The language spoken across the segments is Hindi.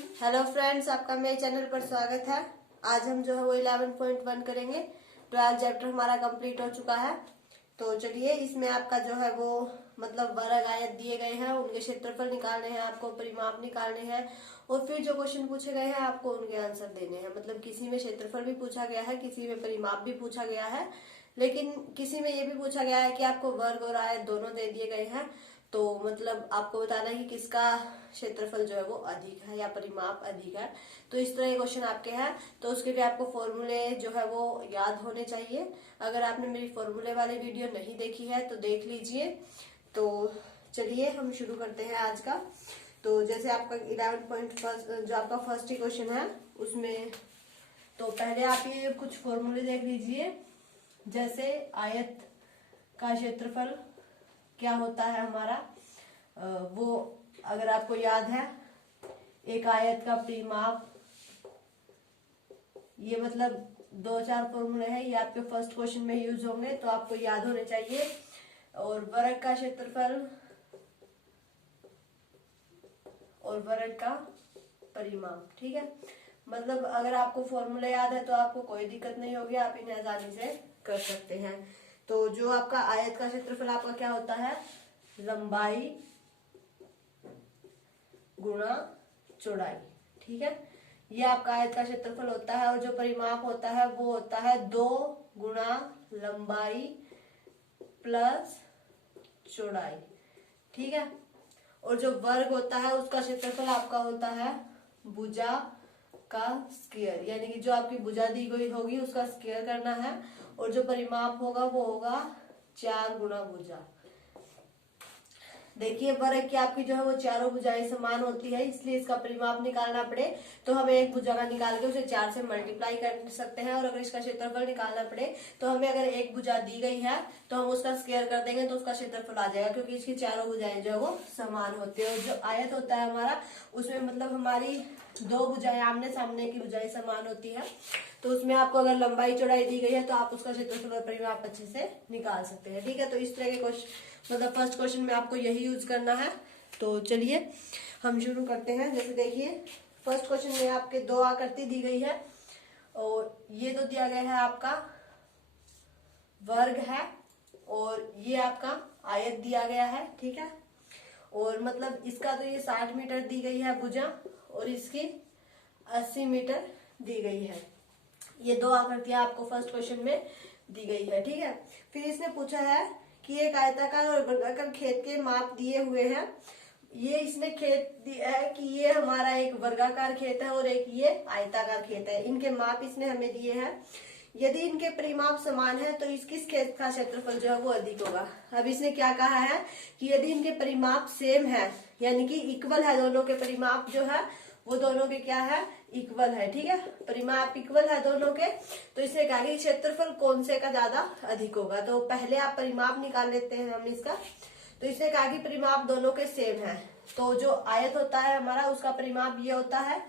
हेलो फ्रेंड्स, आपका मेरे चैनल पर स्वागत है। आज हम जो है वो 11.1 करेंगे। 12 चैप्टर हमारा कंप्लीट हो चुका है। तो चलिए, इसमें आपका जो है वो मतलब वर्ग आयत दिए गए हैं, उनके क्षेत्रफल निकालने हैं, आपको परिमाप निकालने हैं और फिर जो क्वेश्चन पूछे गए हैं आपको उनके आंसर देने हैं। मतलब किसी में क्षेत्रफल भी पूछा गया है, किसी में परिमाप भी पूछा गया है, लेकिन किसी में ये भी पूछा गया है कि आपको वर्ग और आयत दोनों दे दिए गए हैं। तो मतलब आपको बताना है कि किसका क्षेत्रफल जो है वो अधिक है या परिमाप अधिक है। तो इस तरह के क्वेश्चन आपके हैं। तो उसके लिए आपको फॉर्मूले जो है वो याद होने चाहिए। अगर आपने मेरी फॉर्मूले वाली वीडियो नहीं देखी है तो देख लीजिए। तो चलिए हम शुरू करते हैं आज का। तो जैसे आपका 11.1 जो आपका फर्स्ट क्वेश्चन है उसमें तो पहले आप ये कुछ फॉर्मूले देख लीजिए। जैसे आयत का क्षेत्रफल क्या होता है हमारा, वो अगर आपको याद है, एक आयत का परिमाप, ये मतलब 2-4 फॉर्मूले हैं, ये आपके फर्स्ट क्वेश्चन में यूज होंगे तो आपको याद होने चाहिए। और वर्ग का क्षेत्रफल और वर्ग का परिमाप, ठीक है। मतलब अगर आपको फॉर्मूले याद है तो आपको कोई दिक्कत नहीं होगी, आप इन्हें आसानी से कर सकते हैं। तो जो आपका आयत का क्षेत्रफल आपका क्या होता है, लंबाई गुणा चौड़ाई, ठीक है। ये आपका आयत का क्षेत्रफल होता है। और जो परिमाप होता है वो होता है 2 गुणा लंबाई प्लस चौड़ाई, ठीक है। और जो वर्ग होता है उसका क्षेत्रफल आपका होता है भुजा का स्क्वायर, यानी कि जो आपकी भुजा दी गई होगी उसका स्क्वायर करना है। और जो परिमाप होगा वो होगा 4 गुणा भुजा। देखिए, वर्ग की आपकी जो है वो चारों भुजाएं समान होती है, इसलिए इसका परिमाप निकालना पड़े तो हमें एक भुजा का निकाल के उसे 4 से मल्टीप्लाई कर सकते हैं। और अगर इसका क्षेत्रफल निकालना पड़े तो हमें अगर एक भुजा दी गई है तो हम उसका स्क्वायर कर देंगे तो उसका क्षेत्रफल आ जाएगा, क्योंकि इसकी चारों भुजाएं जो है वो समान होती है। और जो आयत होता है हमारा, उसमें मतलब हमारी 2 भुजाएं आमने सामने की भुजाएं समान होती है। तो उसमें आपको अगर लंबाई चौड़ाई दी गई है तो आप उसका क्षेत्रफल और परिमाप अच्छे से निकाल सकते हैं, ठीक है। तो इस तरह के क्वेश्चन मतलब फर्स्ट क्वेश्चन में आपको यही यूज करना है। तो चलिए हम शुरू करते हैं। जैसे देखिए, फर्स्ट क्वेश्चन में आपके 2 आकृति दी गई है और ये तो दिया गया है आपका वर्ग है और ये आपका आयत दिया गया है, ठीक है। और मतलब इसका तो ये 60 मीटर दी गई है भुजा और इसकी 80 मीटर दी गई है। ये 2 आकृतियां आपको फर्स्ट क्वेश्चन में दी गई है, ठीक है। फिर इसने पूछा है कि एक आयताकार और वर्गाकार खेत के माप दिए हुए हैं। ये इसने खेत दिया है कि ये हमारा एक वर्गाकार खेत है और एक ये आयताकार खेत है। इनके माप इसने हमें दिए हैं। यदि इनके परिमाप समान है तो किस खेत का क्षेत्रफल जो है वो अधिक होगा। अब इसने क्या कहा है कि यदि इनके परिमाप सेम है, यानी कि इक्वल है, दोनों के परिमाप जो है वो दोनों के क्या है, इक्वल है, ठीक है। परिमाप इक्वल है दोनों के, तो इससे कहा कि क्षेत्रफल कौन से का ज्यादा अधिक होगा। तो पहले आप परिमाप निकाल लेते हैं हम इसका। तो इसने कहा कि परिमाप दोनों के सेम है। तो जो आयत होता है हमारा, उसका परिमाप ये होता है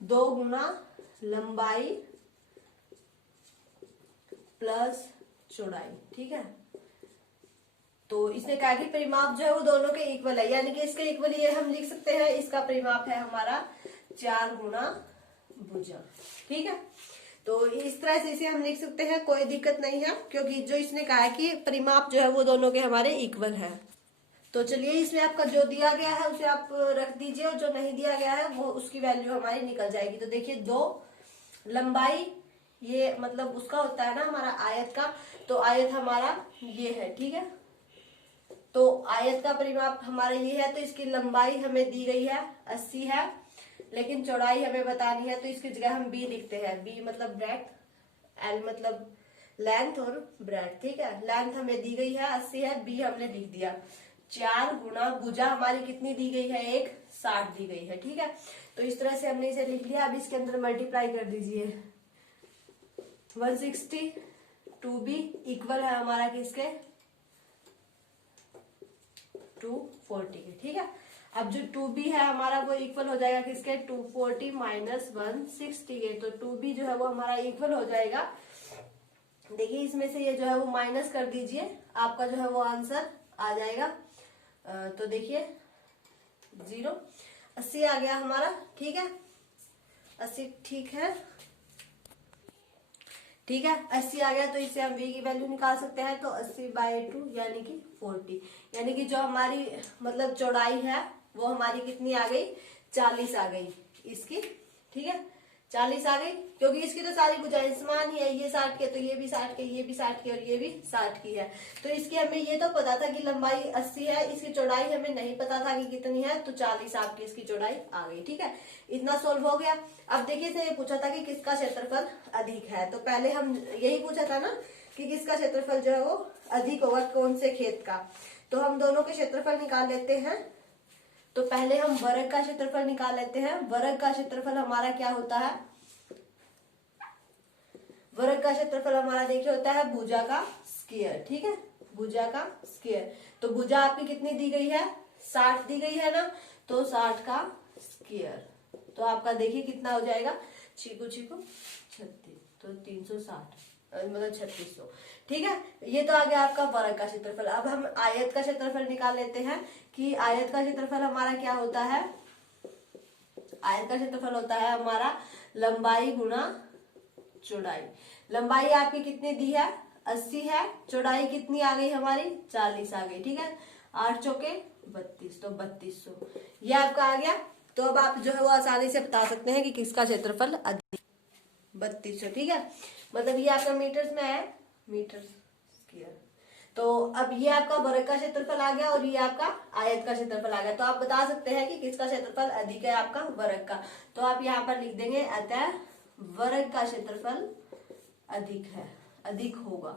2 गुना लंबाई प्लस चौड़ाई, ठीक है। तो इसने कहा कि परिमाप जो है वो दोनों के इक्वल है, यानी कि इसके इक्वल ये हम लिख सकते हैं, इसका परिमाप है हमारा 4 गुना भुजा, ठीक है। तो इस तरह से इसे हम लिख सकते हैं, कोई दिक्कत नहीं है, क्योंकि जो इसने कहा है कि परिमाप जो है वो दोनों के हमारे इक्वल है। तो चलिए, इसमें आपका जो दिया गया है उसे आप रख दीजिए और जो नहीं दिया गया है वो उसकी वैल्यू हमारी निकल जाएगी। तो देखिए, 2 लंबाई, ये मतलब उसका होता है ना हमारा आयत का, तो आयत हमारा ये है, ठीक है। तो आयत का परिमाप हमारा ये है, तो इसकी लंबाई हमें दी गई है 80 है, लेकिन चौड़ाई हमें बतानी है तो इसकी जगह हम बी लिखते हैं। बी मतलब ब्रेथ, एल मतलब लेंथ और ब्रेथ, ठीक है। लेंथ हमें दी गई है 80 है, बी हमने लिख दिया। 4 गुना भुजा हमारी कितनी दी गई है, एक 60 दी गई है, ठीक है। तो इस तरह से हमने इसे लिख लिया। अब इसके अंदर मल्टीप्लाई कर दीजिए। 160 2b इक्वल है हमारा किसके, 240 के, ठीक है। अब जो 2b है हमारा वो इक्वल हो जाएगा किसके, 240 माइनस 160 के। तो 2b जो है वो हमारा इक्वल हो जाएगा। देखिए, इसमें से ये जो है वो माइनस कर दीजिए, आपका जो है वो आंसर आ जाएगा। तो देखिए 0, 80 आ गया हमारा, ठीक है। 80 ठीक है। ठीक है, 80 आ गया तो इससे हम v की वैल्यू निकाल सकते हैं। तो 80/2 यानी कि 40, यानी कि जो हमारी मतलब चौड़ाई है वो हमारी कितनी आ गई, 40 आ गई इसकी। ठीक है, 40 आ गई, क्योंकि इसकी तो सारी भुजाएं समान ही है, ये 60 के तो ये भी 60 के, ये भी 60 के और ये भी 60 की है। तो इसकी हमें ये तो पता था कि लंबाई 80 है, इसकी चौड़ाई हमें नहीं पता था कि कितनी है, तो 40 आपकी इसकी चौड़ाई आ गई। ठीक है, इतना सोल्व हो गया। अब देखिए इसे ये पूछा था कि किसका क्षेत्रफल अधिक है, तो पहले हम यही पूछा था ना कि किसका क्षेत्रफल जो है वो अधिक होगा, कौन से खेत का। तो हम दोनों के क्षेत्रफल निकाल लेते हैं। तो पहले हम वर्ग का क्षेत्रफल निकाल लेते हैं। वर्ग का क्षेत्रफल हमारा क्या होता है, वर्ग का क्षेत्रफल हमारा देखिए होता है भुजा का स्क्वायर। ठीक है, भुजा का स्क्वायर। तो भुजा आपकी कितनी दी गई है, 60 दी गई है ना, तो 60 का स्क्वायर। तो आपका देखिए कितना हो जाएगा, छीको छीको 36, तो 360 मतलब 3600। ठीक है, ये तो आ गया आपका वर्ग का क्षेत्रफल। अब हम आयत का क्षेत्रफल निकाल लेते हैं कि आयत का क्षेत्रफल हमारा क्या होता है। आयत का क्षेत्रफल होता है हमारा लंबाई गुणा चौड़ाई। लंबाई आपकी कितनी दी है, 80 है, चौड़ाई कितनी आ गई हमारी, 40 आ गई। ठीक है, 8 चौके 32, तो 3200 ये आपका आ गया। तो अब आप जो है वो आसानी से बता सकते हैं कि किसका क्षेत्रफल अधिक, 3200। ठीक है, मतलब ये आपका मीटर्स में है, मीटर स्क्वायर। तो अब ये आपका वर्ग का क्षेत्रफल आ गया और ये आपका आयत का क्षेत्रफल आ गया। तो आप बता सकते हैं कि किसका क्षेत्रफल अधिक है, आपका वर्ग का। तो आप यहाँ पर लिख देंगे अतः वर्ग का क्षेत्रफल अधिक है, अधिक होगा।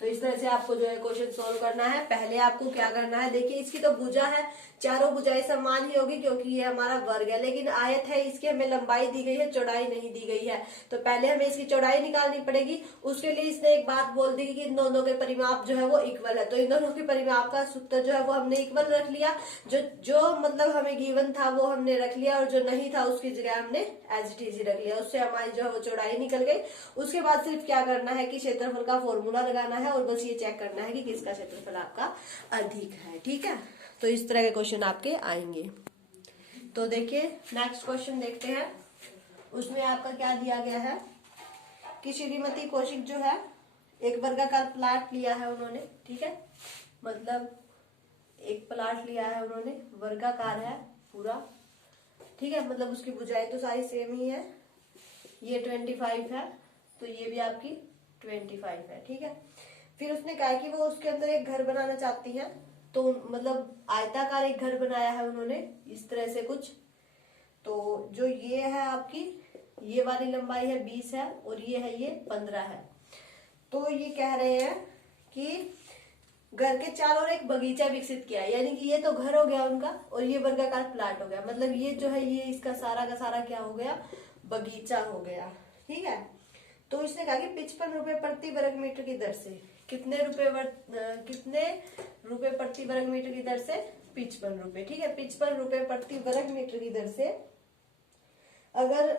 तो इस तरह से आपको जो है क्वेश्चन सोल्व करना है। पहले आपको क्या करना है, देखिए इसकी तो भुजा है, चारों भुजाएं समान ही होगी क्योंकि ये हमारा वर्ग है, लेकिन आयत है इसकी हमें लंबाई दी गई है, चौड़ाई नहीं दी गई है। तो पहले हमें इसकी चौड़ाई निकालनी पड़ेगी। उसके लिए इसने एक बात बोल दी कि इन दोनों के परिमाप जो है वो इक्वल है। तो इन दोनों के परिमाप का सूत्र जो है वो हमने इक्वल रख लिया। जो जो मतलब हमें गिवन था वो हमने रख लिया, और जो नहीं था उसकी जगह हमने एज इट इज रख लिया। उससे हमारी जो है वो चौड़ाई निकल गई। उसके बाद सिर्फ क्या करना है कि क्षेत्रफल का फॉर्मूला लगाना है और बस ये चेक करना है कि किसका क्षेत्रफल आपका अधिक है। ठीक है, तो इस तरह के क्वेश्चन आपके आएंगे। तो देखिए नेक्स्ट क्वेश्चन देखते हैं। उसमें आपका क्या दिया गया है कि श्रीमती कौशिक जो है एक वर्गाकार प्लाट लिया है उन्होंने। ठीक है, मतलब एक प्लाट लिया है उन्होंने, वर्गाकार है पूरा। ठीक है, मतलब उसकी भुजाएं तो सारी सेम ही है। ये 25 है, तो ये भी आपकी 25 है। ठीक है, फिर उसने कहा कि वो उसके अंदर एक घर बनाना चाहती हैं। तो मतलब आयताकार एक घर बनाया है उन्होंने इस तरह से कुछ। तो जो ये है आपकी, ये वाली लंबाई है 20 है और ये है ये 15 है। तो ये कह रहे हैं कि घर के चारों ओर एक बगीचा विकसित किया है, यानी कि ये तो घर हो गया उनका और ये वर्गाकार प्लाट हो गया। मतलब ये जो है ये इसका सारा का सारा क्या हो गया, बगीचा हो गया। ठीक है, तो इसने कहा कि 55 रुपए प्रति वर्ग मीटर की दर से, कितने रुपए प्रति वर्ग मीटर की दर से, 55 रुपए। ठीक है, 55 रुपए प्रति वर्ग मीटर की दर से अगर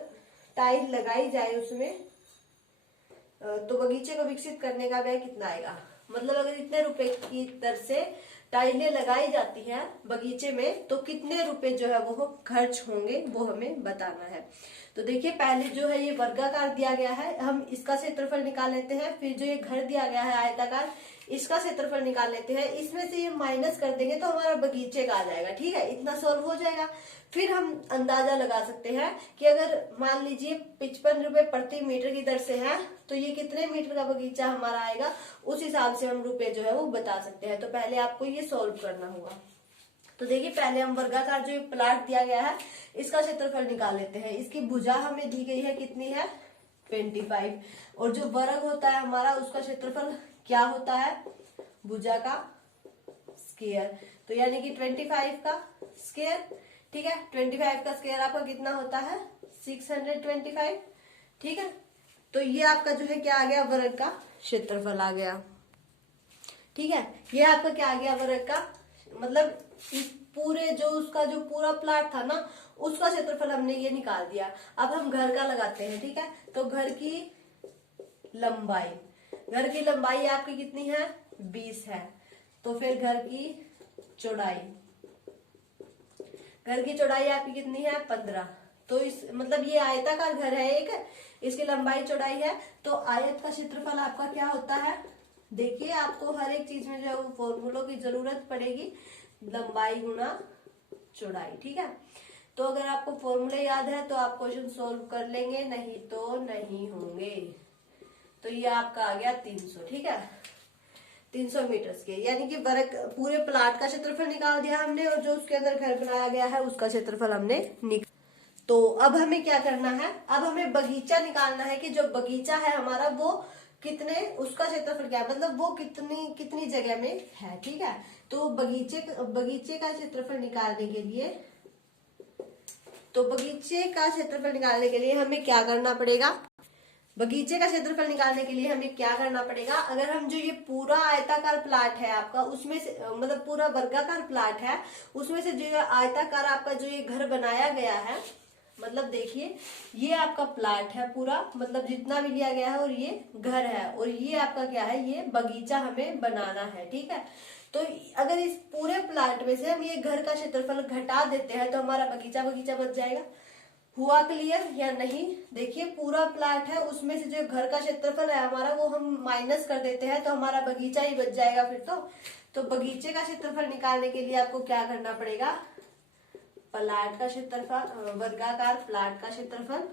टाइल लगाई जाए उसमें, तो बगीचे को विकसित करने का व्यय कितना आएगा। मतलब अगर इतने रुपए की दर से टाइलें लगाई जाती हैं बगीचे में, तो कितने रुपए जो है वो खर्च होंगे वो हमें बताना है। तो देखिए पहले जो है ये वर्गाकार दिया गया है, हम इसका क्षेत्रफल निकाल लेते हैं। फिर जो ये घर दिया गया है आयताकार, इसका क्षेत्रफल निकाल लेते हैं। इसमें से ये माइनस कर देंगे तो हमारा बगीचे का आ जाएगा। ठीक है, इतना सॉल्व हो जाएगा। फिर हम अंदाजा लगा सकते हैं कि अगर मान लीजिए 55 रुपए प्रति मीटर की दर से है, तो ये कितने मीटर का बगीचा हमारा आएगा, उस हिसाब से हम रुपए जो है वो बता सकते हैं। तो पहले आपको ये सॉल्व करना होगा। तो देखिए पहले हम वर्गाकार जो प्लाट दिया गया है इसका क्षेत्रफल निकाल लेते हैं। इसकी भुजा हमें दी गई है, कितनी है, 25, और जो वर्ग होता है हमारा उसका क्षेत्रफल क्या होता है, भुजा का स्क्वायर। तो यानी कि 25 का स्क्वायर। ठीक है, 25 का स्क्वायर आपका कितना होता है, 625। ठीक है, तो ये आपका जो है क्या आ गया, वर्ग का क्षेत्रफल आ गया। ठीक है, ये आपका क्या आ गया, वर्ग का, मतलब इस पूरे जो उसका जो पूरा प्लाट था ना उसका क्षेत्रफल हमने ये निकाल दिया। अब हम घर का लगाते हैं। ठीक है, तो घर की लंबाई आपकी कितनी है, 20 है। तो फिर घर की चौड़ाई, घर की चौड़ाई आपकी कितनी है 15। तो इस मतलब ये आयताकार घर है एक, इसकी लंबाई चौड़ाई है, तो आयत का क्षेत्रफल आपका क्या होता है। देखिए आपको हर एक चीज में जो है वो फॉर्मूलों की जरूरत पड़ेगी, लंबाई गुणा चौड़ाई, ठीक है। तो अगर आपको फॉर्मूले याद है तो आप क्वेश्चन सोल्व कर लेंगे, नहीं तो नहीं होंगे। तो ये आपका आ गया 300, ठीक है, 300 मीटर्स के, यानी कि वर्ग पूरे प्लाट का क्षेत्रफल निकाल दिया हमने, और जो उसके अंदर घर बनाया गया है उसका क्षेत्रफल हमने निकाल। तो अब हमें क्या करना है, अब हमें बगीचा निकालना है कि जो बगीचा है हमारा वो कितने, उसका क्षेत्रफल क्या है, मतलब वो कितनी कितनी जगह में है, ठीक है। तो बगीचे का क्षेत्रफल निकालने के लिए, तो बगीचे का क्षेत्रफल निकालने के लिए हमें क्या करना पड़ेगा, बगीचे का क्षेत्रफल निकालने के लिए हमें क्या करना पड़ेगा, अगर हम जो ये पूरा आयताकार प्लाट है आपका उसमें से मतलब पूरा वर्गाकार प्लाट है उसमें से जो आयताकार आपका जो ये घर बनाया गया है, मतलब देखिए ये आपका प्लाट है पूरा, मतलब जितना भी लिया गया है, और ये घर है, और ये आपका क्या है, ये बगीचा हमें बनाना है, ठीक है। तो अगर इस पूरे प्लाट में से हम ये घर का क्षेत्रफल घटा देते हैं तो हमारा बगीचा बच जाएगा। हुआ क्लियर या नहीं। देखिए पूरा प्लाट है, उसमें से जो घर का क्षेत्रफल है हमारा वो हम माइनस कर देते हैं तो हमारा बगीचा ही बच जाएगा फिर तो बगीचे का क्षेत्रफल निकालने के लिए आपको क्या करना पड़ेगा, प्लाट का क्षेत्रफल, वर्गाकार प्लाट का क्षेत्रफल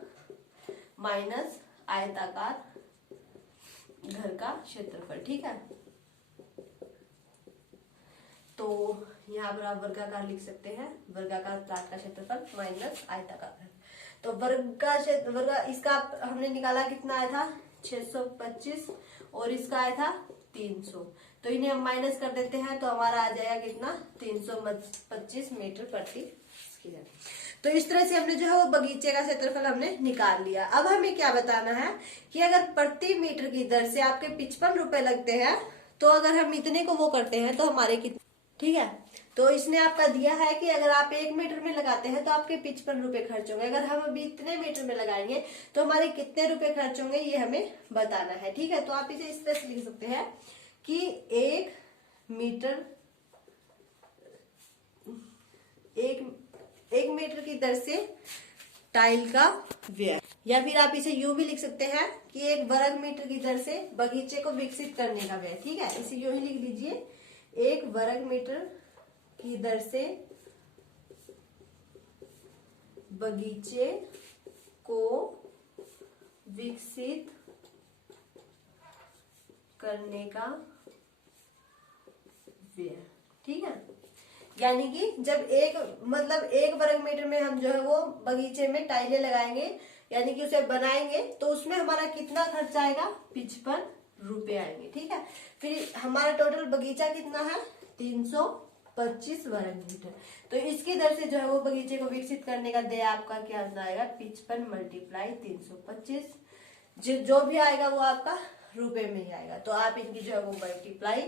माइनस आयताकार घर का क्षेत्रफल, ठीक है। तो यहाँ पर आप वर्गाकार लिख सकते हैं, वर्गाकार प्लाट का क्षेत्रफल माइनस आयताकार घर। तो वर्ग इसका हमने निकाला कितना आया था 625, और इसका आया था 300, तो इन्हें हम माइनस कर देते हैं तो हमारा आ जाएगा कितना 325 मीटर प्रति स्क्वायर। तो इस तरह से हमने जो है वो बगीचे का क्षेत्रफल हमने निकाल लिया। अब हमें क्या बताना है कि अगर प्रति मीटर की दर से आपके 55 रुपए लगते हैं, तो अगर हम इतने को वो करते हैं तो हमारे कितने, ठीक है। तो इसने आपका दिया है कि अगर आप 1 मीटर में लगाते हैं तो आपके 55 रुपए खर्च होंगे, अगर हम अभी इतने मीटर में लगाएंगे तो हमारे कितने रुपए खर्च होंगे ये हमें बताना है, ठीक है। तो आप इसे इस तरह से लिख सकते हैं कि 1 मीटर की दर से टाइल का व्यय, या फिर आप इसे यूं भी लिख सकते हैं कि 1 वर्ग मीटर की दर से बगीचे को विकसित करने का व्यय, ठीक है। इसे यूं ही लिख लीजिए, 1 वर्ग मीटर की दर से बगीचे को विकसित करने का व्यय, ठीक है। यानी कि जब 1 वर्ग मीटर में हम जो है वो बगीचे में टाइलें लगाएंगे, यानी कि उसे बनाएंगे, तो उसमें हमारा कितना खर्च आएगा 55 रुपए आएंगे, ठीक है। फिर हमारा टोटल बगीचा कितना है 325 वर्ग मीटर, तो इसकी दर से जो है वो बगीचे को विकसित करने का व्यय आपका क्या आएगा 55 × 325, जो भी आएगा वो आपका रुपए में ही आएगा। तो आप इनकी जो है वो मल्टीप्लाई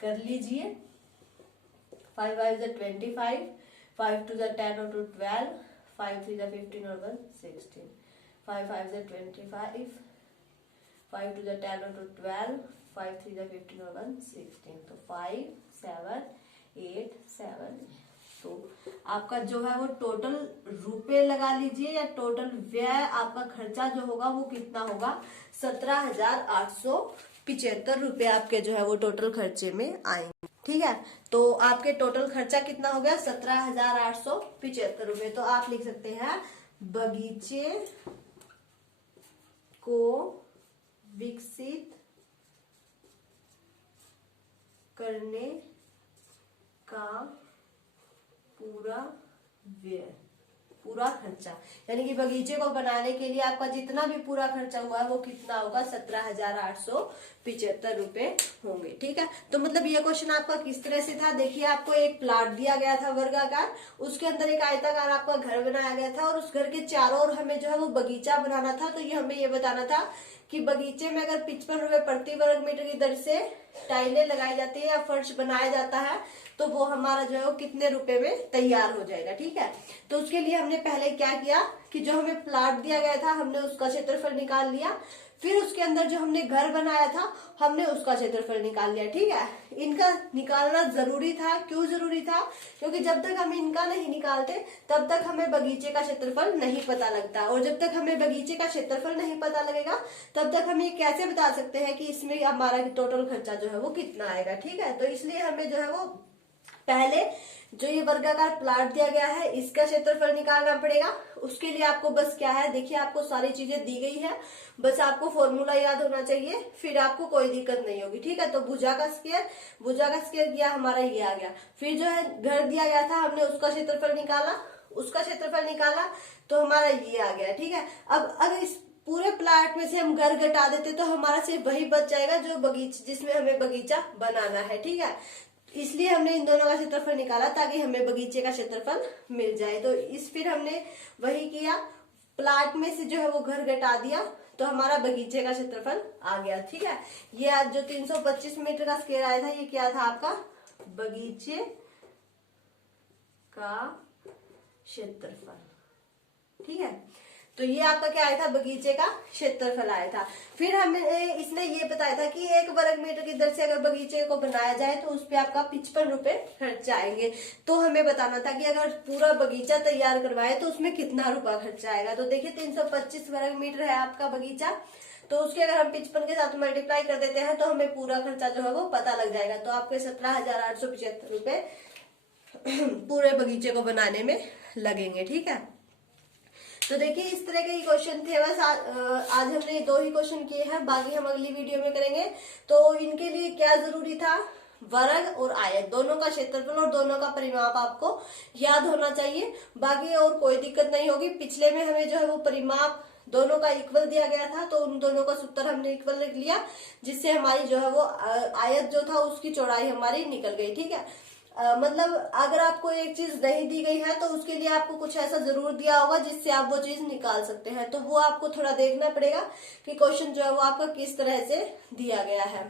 कर लीजिए, 5 5 = 25, 5 2 = 10 और 2 12, 5 3 = 15 और 1 16, 5 5 = 25, 5 2 = 10 और 2 12, 5 3 = 15 और 1 16, तो 5 7 8 7। तो आपका जो है वो टोटल रुपए लगा लीजिए या टोटल व्यय आपका खर्चा जो होगा वो कितना होगा 17,875 रुपए आपके जो है वो टोटल खर्चे में आएंगे, ठीक है। तो आपके टोटल खर्चा कितना हो गया 17,875 रुपए। तो आप लिख सकते हैं बगीचे को विकसित करने का पूरा व्यय, पूरा खर्चा, यानी कि बगीचे को बनाने के लिए आपका जितना भी पूरा खर्चा हुआ है वो कितना होगा 17,875 रुपए होंगे, ठीक है। तो मतलब ये क्वेश्चन आपका किस तरह से था, देखिए आपको एक प्लाट दिया गया था वर्गाकार, उसके अंदर एक आयताकार आपका घर बनाया गया था, और उस घर के चारों ओर हमें जो है वो बगीचा बनाना था। तो ये हमें ये बताना था कि बगीचे में अगर 55 रुपए प्रति वर्ग मीटर की दर से टाइलें लगाई जाती है या फर्श बनाया जाता है तो वो हमारा जो है वो कितने रुपए में तैयार हो जाएगा, ठीक है। तो उसके लिए हमने पहले क्या किया कि जो हमें प्लाट दिया गया था हमने उसका क्षेत्रफल निकाल लिया, फिर उसके अंदर जो हमने घर बनाया था हमने उसका क्षेत्रफल निकाल लिया। ठीक है, इनका निकालना जरूरी था। क्यों जरूरी था? क्योंकि जब तक हम इनका नहीं निकालते तब तक हमें बगीचे का क्षेत्रफल नहीं पता लगता, और जब तक हमें बगीचे का क्षेत्रफल नहीं पता लगेगा तब तक हम ये कैसे बता सकते हैं कि इसमें हमारा टोटल खर्चा जो है वो कितना आएगा। ठीक है, तो इसलिए हमें जो है वो पहले जो ये वर्गाकार प्लाट दिया गया है इसका क्षेत्रफल निकालना पड़ेगा। उसके लिए आपको बस क्या है, देखिए आपको सारी चीजें दी गई है, बस आपको फॉर्मूला याद होना चाहिए, फिर आपको कोई दिक्कत नहीं होगी। ठीक है, तो भुजा का स्क्वायर किया, हमारा ये आ गया। फिर जो है घर दिया गया था, हमने उसका क्षेत्रफल निकाला तो हमारा ये आ गया। ठीक है, अब अगर इस पूरे प्लाट में से हम घर घटा देते तो हमारा सिर्फ वही बच जाएगा जो बगीचा, जिसमें हमें बगीचा बनाना है। ठीक है, इसलिए हमने इन दोनों का क्षेत्रफल निकाला ताकि हमें बगीचे का क्षेत्रफल मिल जाए। तो फिर हमने वही किया, प्लाट में से जो है वो घर घटा दिया तो हमारा बगीचे का क्षेत्रफल आ गया। ठीक है, ये आज जो 325 मीटर का स्क्वायर आया था ये क्या था आपका? बगीचे का क्षेत्रफल। ठीक है, तो ये आपका क्या आया था? बगीचे का क्षेत्रफल आया था। फिर हमें इसने ये बताया था कि 1 वर्ग मीटर की दर से अगर बगीचे को बनाया जाए तो उस पे आपका 55 रुपए खर्च आएंगे। तो हमें बताना था कि अगर पूरा बगीचा तैयार करवाए तो उसमें कितना रुपया खर्चा आएगा। तो देखिए 325 वर्ग मीटर है आपका बगीचा, तो उसके अगर हम 55 के साथ मल्टीप्लाई कर देते हैं तो हमें पूरा खर्चा जो है वो पता लग जाएगा। तो आपके 17,875 रुपए पूरे बगीचे को बनाने में लगेंगे। ठीक है, तो देखिए इस तरह के क्वेश्चन थे। बस आज हमने 2 ही क्वेश्चन किए हैं, बाकी हम अगली वीडियो में करेंगे। तो इनके लिए क्या जरूरी था? वर्ग और आयत दोनों का क्षेत्रफल और दोनों का परिमाप आपको याद होना चाहिए, बाकी और कोई दिक्कत नहीं होगी। पिछले में हमें जो है वो परिमाप दोनों का इक्वल दिया गया था तो उन दोनों का सूत्र हमने इक्वल लिख लिया, जिससे हमारी जो है वो आयत जो था उसकी चौड़ाई हमारी निकल गई। ठीक है, मतलब अगर आपको एक चीज नहीं दी गई है तो उसके लिए आपको कुछ ऐसा जरूर दिया होगा जिससे आप वो चीज निकाल सकते हैं, तो वो आपको थोड़ा देखना पड़ेगा कि क्वेश्चन जो है वो आपका किस तरह से दिया गया है।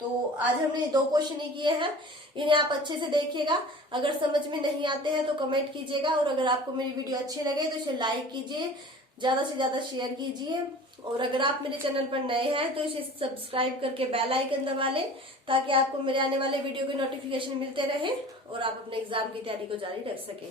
तो आज हमने 2 क्वेश्चन ही किए हैं, इन्हें आप अच्छे से देखिएगा। अगर समझ में नहीं आते हैं तो कमेंट कीजिएगा, और अगर आपको मेरी वीडियो अच्छी लगे तो इसे लाइक कीजिए, ज्यादा से ज्यादा शेयर कीजिए, और अगर आप मेरे चैनल पर नए हैं तो इसे सब्सक्राइब करके बेल आइकन दबा लें ताकि आपको मेरे आने वाले वीडियो के नोटिफिकेशन मिलते रहे और आप अपने एग्जाम की तैयारी को जारी रख सके।